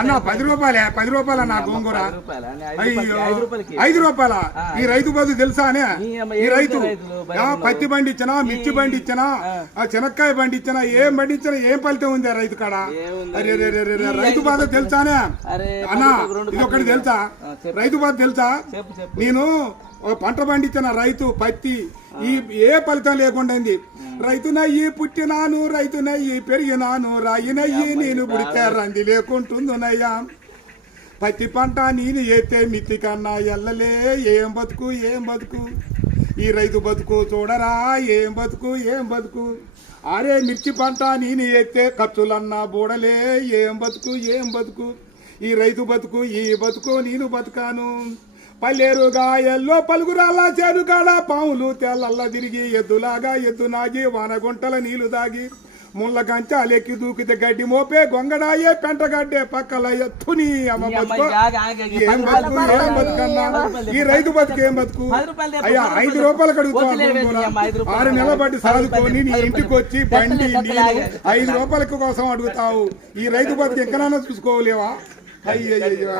అన్న 10 రూపాయలే, 10 రూపాయల నా గోంగూర. అయ్యో 5 రూపాయల. ఈ రైతు బతుకు తెలుసా అనే? ఈ రైతు పత్తి బండి ఇచ్చినా, మిర్చి బండి ఇచ్చినా, చెనక్కాయ బండి ఇచ్చినా, ఏం బండి ఇచ్చినా ఏం ఫలితం ఉంది రైతు కాడ? రైతు బాధ తెలుసానే అన్నా? ఇది ఒకటి తెలుసా? రైతు బాధ తెలుసా? నేను పంట పండించిన రైతు పత్తి ఏ ఫలితం లేకుండా రైతునయ్యి పుట్టినాను, రైతునయ్యి పెరిగినాను, రాయినయ్యి నేను పుడితే రంది లేకుంటుందునయ్యా. పత్తి పంట నేను ఏతే మిత్తి కన్నా ఎల్లలే. ఏం బతుకు ఏం బతుకు ఈ రైతు బతుకు చూడరా, ఏం బతుకు ఏం బతుకు. అరే మిర్చి పంట నేను ఏతే ఖర్చులన్నా బూడలే. ఏం బతుకు ఏం బతుకు ఈ రైతు బతుకు, ఈ బతుకు నేను బతుకాను. పల్లెరుగా ఎల్లో పలుగురాల చేనుగాడ పాములు తెల్లల్లా తిరిగి ఎద్దులాగా ఎద్దు నాగి వానగుంటల నీళ్లు దాగి ముళ్ళ కంచాలెక్కి దూకితే గడ్డి మోపే గొంగడాయే పెంటగడ్డే పక్కల ఎత్తుని అమ్మ బతుకు. ఏం బతుకు ఏం బతుకన్నా ఈ రైతు బతుకు ఏం బతుకు? అయ్యా 5 రూపాయలు అడుగుతావు, 6 నెలల బట్టి సాదుకొని నీ ఇంటికి వచ్చి బండి 5 రూపాయల కోసం అడుగుతావు. ఈ రైతు బతుకు ఎక్కడైనా చూసుకోలేవా? అయ్యయ్యో.